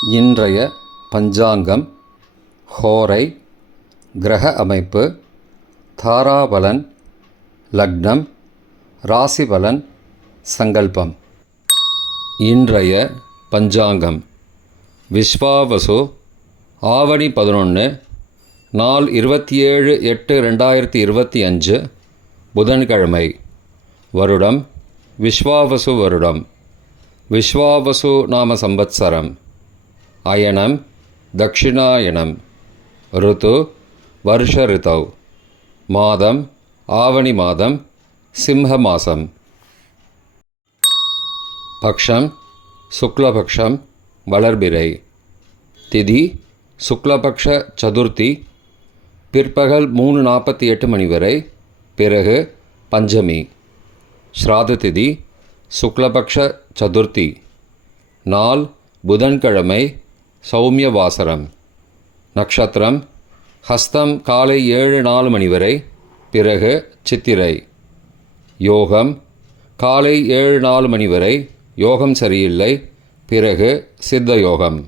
இன்றைய பஞ்சாங்கம், ஹோரை, கிரக அமைப்பு, தாராபலன், லக்னம், ராசிபலன், சங்கல்பம். இன்றைய பஞ்சாங்கம் விஸ்வாவசு, ஆவணி 11, நாள் 27/8/2025, புதன்கிழமை. வருடம் விஸ்வாவசு வருடம். விஸ்வாவசு நாம சம்பத்சரம். அயனம் தக்ஷிணாயனம். ருத்து வருஷ ரிதௌ. மாதம் ஆவணி மாதம், சிம்ஹ மாசம். பக்ஷம் சுக்லபக்ஷம், வளர்பிறை. திதி சுக்லபக்ஷ சதுர்த்தி, பிற்பகல் 3:48 மணி வரை, பிறகு பஞ்சமி. ஸ்ராத திதி சுக்லபக்ஷ சதுர்த்தி. நாள் புதன்கிழமை, சௌமிய வாசரம். நக்ஷத்திரம் ஹஸ்தம் காலை 7:04 மணி வரை, பிறகு சித்திரை. யோகம் காலை 7:04 மணி வரை, யோகம் சரியில்லை, பிறகு சித்த யோகம்.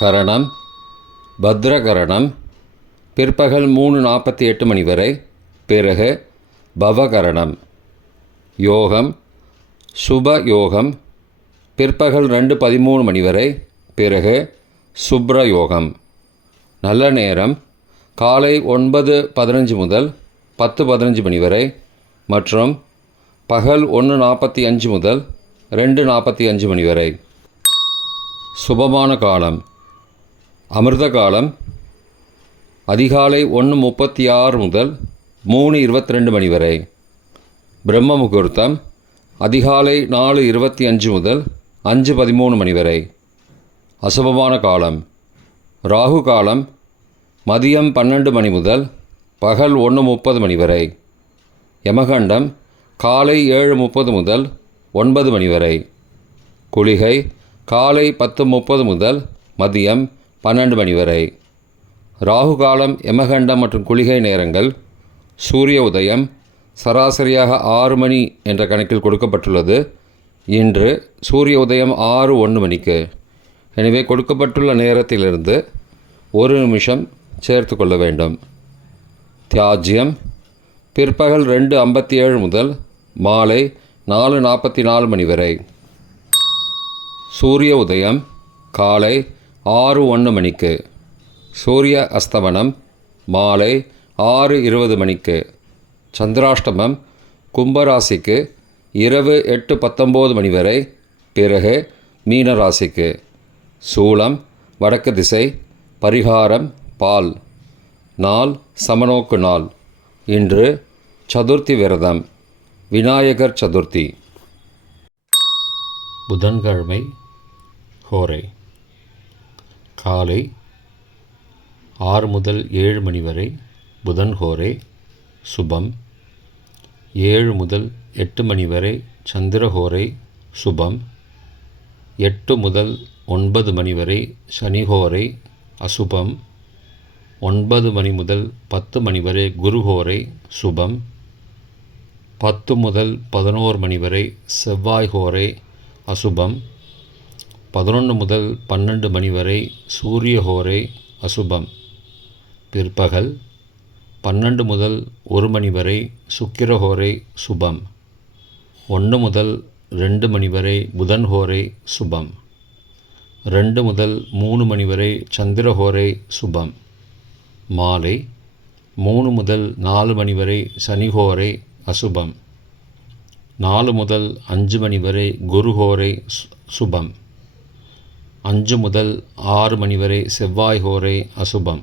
கரணம் பத்ரகரணம், பிற்பகல் 3:48 மணி வரை, பிறகு பவகரணம். யோகம் சுப யோகம், பிற்பகல் 2:13 மணி வரை, பிறகு சுப்ர யோகம். நல்ல நேரம் காலை 9:15 முதல் 10:15 மணி வரை மற்றும் பகல் 1:45 முதல் 2:45 மணி வரை. சுபமான காலம் அமிர்த காலம் அதிகாலை 1:36 முதல் 3:22 மணி வரை. பிரம்ம முகூர்த்தம் அதிகாலை 4:25 முதல் 5:13 மணி வரை. அசுபமான காலம் ராகு காலம் மதியம் 12 மணி முதல் பகல் 1:30 மணி வரை. யமகண்டம் காலை 7:30 முதல் 9 மணி வரை. குளிகை காலை 10:30 முதல் மதியம் 12 மணி வரை. ராகு காலம், யமகண்டம் மற்றும் குளிகை நேரங்கள்: சூரிய உதயம் சராசரியாக 6 மணி என்ற கணக்கில் கொடுக்கப்பட்டுள்ளது. இன்று சூரிய உதயம் 6:01 மணிக்கு. எனவே கொடுக்கப்பட்டுள்ள நேரத்திலிருந்து 1 நிமிஷம் சேர்த்து கொள்ள வேண்டும். தியாஜ்யம் பிற்பகல் 2:57 முதல் மாலை 4:44 மணி வரை. சூரிய உதயம் காலை 6:01 மணிக்கு. சூரிய அஸ்தமனம் மாலை 6:20 மணிக்கு. சந்திராஷ்டமம் கும்பராசிக்கு இரவு 8:19 மணி வரை, பிறகு மீனராசிக்கு. சூலம் வடக்கு திசை. பரிகாரம் பால். நாள் சமநோக்கு நாள். இன்று சதுர்த்தி விரதம், விநாயகர் சதுர்த்தி. புதன்கிழமை, ஹோரை. காலை 6 முதல் 7 மணி வரை புதன் ஹோரை, சுபம். 7 முதல் 8 மணி வரை சந்திரஹோரை, சுபம். 8 முதல் 9 மணி வரை சனிஹோரை, அசுபம். 9 மணி முதல் 10 மணி வரை குருஹோரை, சுபம். 10 முதல் 11 மணி வரை செவ்வாய் ஹோரை, அசுபம். 11 முதல் 12 மணி வரை சூரிய ஹோரை, அசுபம். பிற்பகல் 12 முதல் 1 மணி வரை சுக்கிரஹோரை, சுபம். 1 முதல் 2 மணி வரை புதன் ஹோரை, சுபம். 2 முதல் 3 மணி வரை சந்திரஹோரை, சுபம். மாலை 3 முதல் 4 மணி வரை சனிஹோரை, அசுபம். 4 முதல் 5 மணி வரை குருஹோரை, சுபம். 5 முதல் 6 மணி வரை செவ்வாய் ஹோரை, அசுபம்.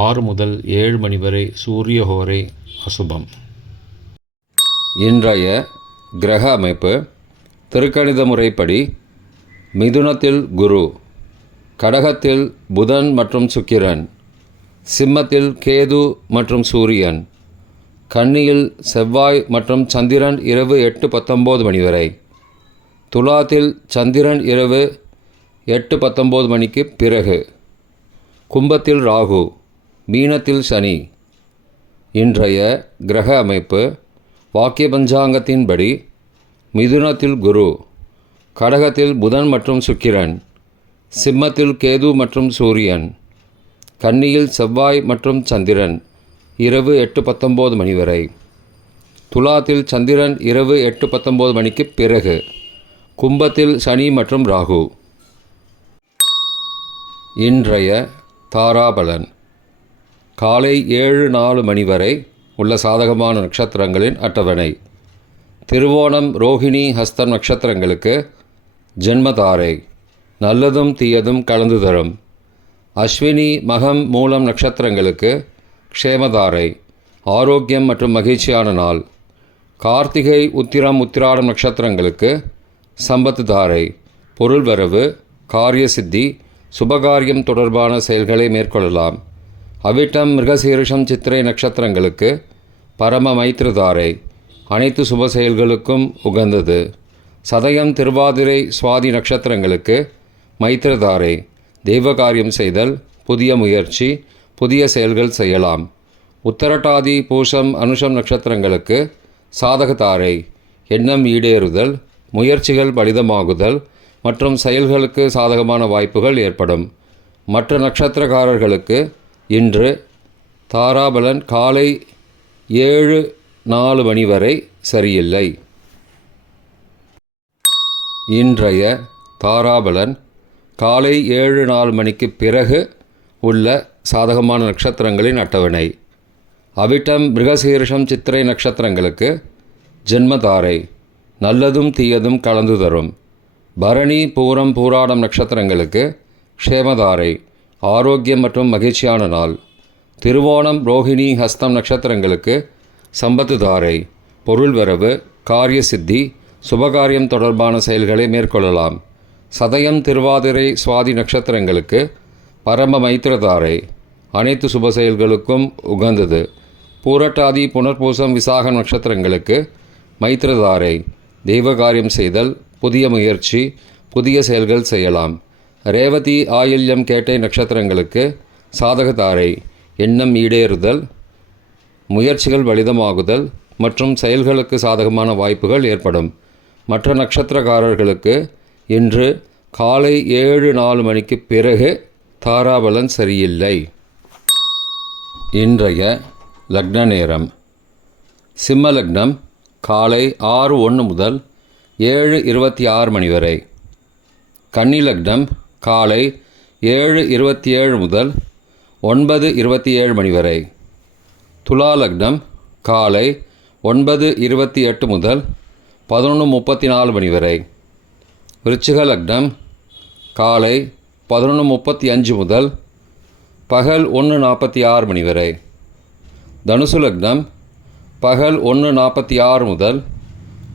6 முதல் 7 மணி வரை சூரிய ஹோரை, அசுபம். இன்றைய கிரக அமைப்பு: திருக்கணித முறைப்படி மிதுனத்தில் குரு, கடகத்தில் புதன் மற்றும் சுக்கிரன், சிம்மத்தில் கேது மற்றும் சூரியன், கன்னியில் செவ்வாய் மற்றும் சந்திரன் இரவு 8:19 மணி வரை, துலாத்தில் சந்திரன் இரவு 8:19 மணிக்கு பிறகு, கும்பத்தில் ராகு, மீனத்தில் சனி. இன்றைய கிரக அமைப்பு: வாக்கிய பஞ்சாங்கத்தின்படி மிதுனத்தில் குரு, கடகத்தில் புதன் மற்றும் சுக்கிரன், சிம்மத்தில் கேது மற்றும் சூரியன், கன்னியில் செவ்வாய் மற்றும் சந்திரன் இரவு 8:19 மணி வரை, துலாத்தில் சந்திரன் இரவு 8:19 மணிக்கு பிறகு, கும்பத்தில் சனி மற்றும் ராகு. இன்றைய தாராபலன். காலை 7:04 மணி வரை உள்ள சாதகமான நட்சத்திரங்களின் அட்டவணை. திருவோணம், ரோகிணி, ஹஸ்தம் நட்சத்திரங்களுக்கு ஜென்மதாரை, நல்லதும் தீயதும் கலந்து தரும். அஸ்வினி, மகம், மூலம் நட்சத்திரங்களுக்கு க்ஷேமதாரை, ஆரோக்கியம் மற்றும் மகிழ்ச்சியான நாள். கார்த்திகை, உத்திரம், உத்திராடம் நட்சத்திரங்களுக்கு சம்பத்து தாரை, பொருள் வரவு, காரிய சித்தி, சுபகாரியம் தொடர்பான செயல்களை மேற்கொள்ளலாம். அவிட்டம், மிருகசீரிஷம், சித்திரை நட்சத்திரங்களுக்கு பரம மைத்திரதாரை, அனைத்து சுப செயல்களுக்கும் உகந்தது. சதயம், திருவாதிரை, சுவாதி நட்சத்திரங்களுக்கு மைத்திரதாரை, தெய்வகாரியம் செய்தல், புதிய முயற்சி, புதிய செயல்கள் செய்யலாம். உத்தரட்டாதி, பூஷம், அனுஷம் நட்சத்திரங்களுக்கு சாதகதாரை, எண்ணம் ஈடேறுதல், முயற்சிகள் பலிதமாகுதல் மற்றும் செயல்களுக்கு சாதகமான வாய்ப்புகள் ஏற்படும். மற்ற நட்சத்திரக்காரர்களுக்கு இன்று தாராபலன் காலை 7:04 மணி வரை சரியில்லை. இன்றைய தாராபலன் காலை 7:04 மணிக்கு பிறகு உள்ள சாதகமான நட்சத்திரங்களின் அட்டவணை. அவிட்டம், மிருகசீரிஷம், சித்திரை நட்சத்திரங்களுக்கு ஜென்மதாரை, நல்லதும் தீயதும் கலந்து தரும். பரணி, பூரம், பூராடம் நட்சத்திரங்களுக்கு க்ஷேமதாரை, ஆரோக்கியம் மற்றும் மகிழ்ச்சியான நாள். திருவோணம், ரோகிணி, ஹஸ்தம் நட்சத்திரங்களுக்கு சம்பத்து தாரை, பொருள் வரவு, காரிய சித்தி, சுபகாரியம் தொடர்பான செயல்களை மேற்கொள்ளலாம். சதயம், திருவாதிரை, சுவாதி நட்சத்திரங்களுக்கு பரம மைத்திரதாரை, அனைத்து சுப செயல்களுக்கும் உகந்தது. பூரட்டாதி, புனர்பூசம், விசாகம் நட்சத்திரங்களுக்கு மைத்திரதாரை, தெய்வகாரியம் செய்தல், புதிய முயற்சி, புதிய செயல்கள் செய்யலாம். ரேவதி, ஆயில்யம், கேட்டை நட்சத்திரங்களுக்கு சாதகதாரை, எண்ணம் ஈடேறுதல், முயற்சிகள் பலிதமாகுதல் மற்றும் செயல்களுக்கு சாதகமான வாய்ப்புகள் ஏற்படும். மற்ற நட்சத்திரக்காரர்களுக்கு இன்று காலை 7:04 மணிக்கு பிறகு தாராபலன் சரியில்லை. இன்றைய லக்ன நேரம். சிம்ம லக்னம் காலை 6:01 முதல் 7:26 மணி வரை. கன்னி லக்னம் காலை 7:27 முதல் 9:27 மணி வரை. துலா லக்னம் காலை 9:28 முதல் 11:34 மணி வரை. விருச்சிக லக்னம் காலை 11:35 முதல் பகல் 1:46 மணி வரை. தனுசு லக்னம் பகல் 1:46 முதல்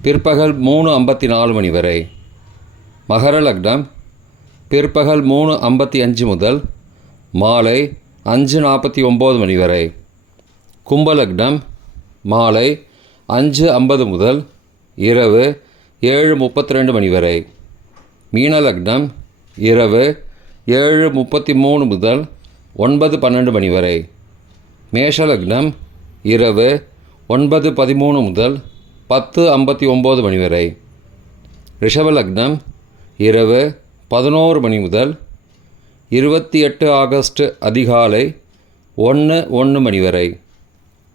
பிற்பகல் 3:54 மணி வரை. மகர லக்னம் பிற்பகல் 3:55 முதல் மாலை 5:49 மணி வரை. கும்பலக்னம் மாலை 5:50 முதல் இரவு 7:32 மணி வரை. மீனலக்னம் இரவு 7:33 முதல் 9:12 மணி வரை. மேஷலக்னம் இரவு 9:13 முதல் 10:59 மணி வரை. ரிஷபலக்னம் இரவு 11 மணி முதல் 28 ஆகஸ்ட் அதிகாலை 1:01 மணி வரை.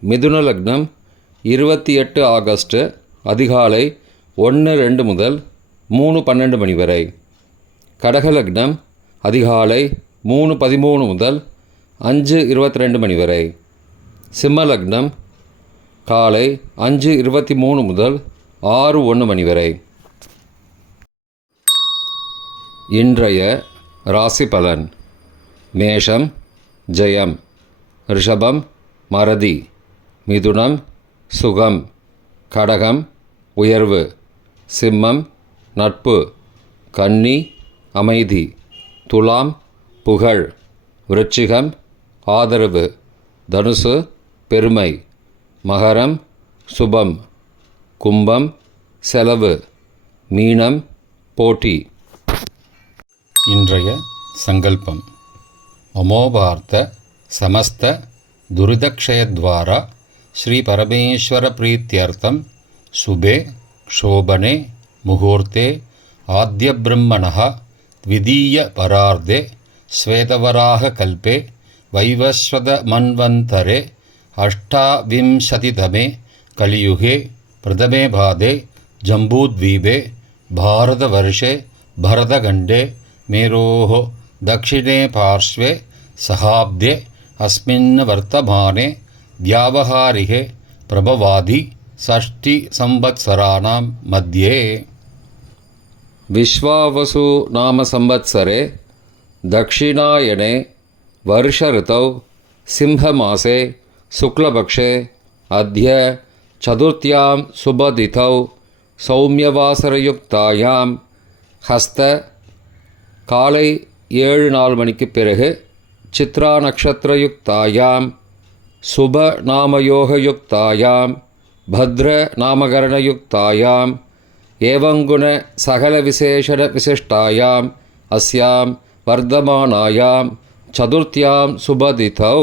மிதுன லக்னம் 28 ஆகஸ்ட் அதிகாலை 1:02 முதல் 3:12 மணி வரை. கடகலக்னம் அதிகாலை 3:13 முதல் 5:22 மணி வரை. சிம்ம லக்னம் காலை 5:23 முதல் 6:01 மணி வரை. இன்றைய ராசி பலன். மேஷம் ஜெயம், ரிஷபம் மறதி, மிதுனம் சுகம், கடகம் உயர்வு, சிம்மம் நட்பு, கன்னி அமைதி, துலாம் புகழ், விருச்சிகம் ஆதரவு, தனுசு பெருமை, மகரம் சுபம், கும்பம் செலவு, மீனம் போட்டி. இன்றைய சங்கல்பம். அமோபார்த்த சமஸ்த துரிதக்ஷயத்வாரா ஸ்ரீ பரமேஸ்வர பிரீத்தியர்த்தம் சுபே க்ஷோபனே முகூர்த்தே आद्यब्रह्मणः द्वितीयपरार्धे श्वेतवराहकल्पे वैवस्वतमन्वन्तरे अष्टाविंशतितमे कलियुगे प्रथमे पादे जम्बूद्वीपे भारतवर्षे भरतखण्डे मेरोः दक्षिणे पार्श्वे सहाब्दे अस्मिन् वर्तमाने व्यावहारिके प्रभवादि षष्टिसंवत्सराणां मध्ये विश्वावसु नाम संवत्सरे दक्षिणायने वर्षऋतौ सिंहमासे शुक्लपक्षे अद्य चतुर्थ्यां शुभतिथौ सौम्यवासरयुक्तायां हस्त காலை 7 மணிக்கு பிறகு சித்ரா நக்ஷத்திரயுக்தாயாம் சுப நாமயோகயுக்தாயாம் பத்ர நாமகரணயுக்தாயாம் ஏவங்குண சகல விசேஷண விசிஷ்டாயாம் அஸ்யாம் வர்தமானாயாம் சதுர்த்தியாம் சுபதிதௌ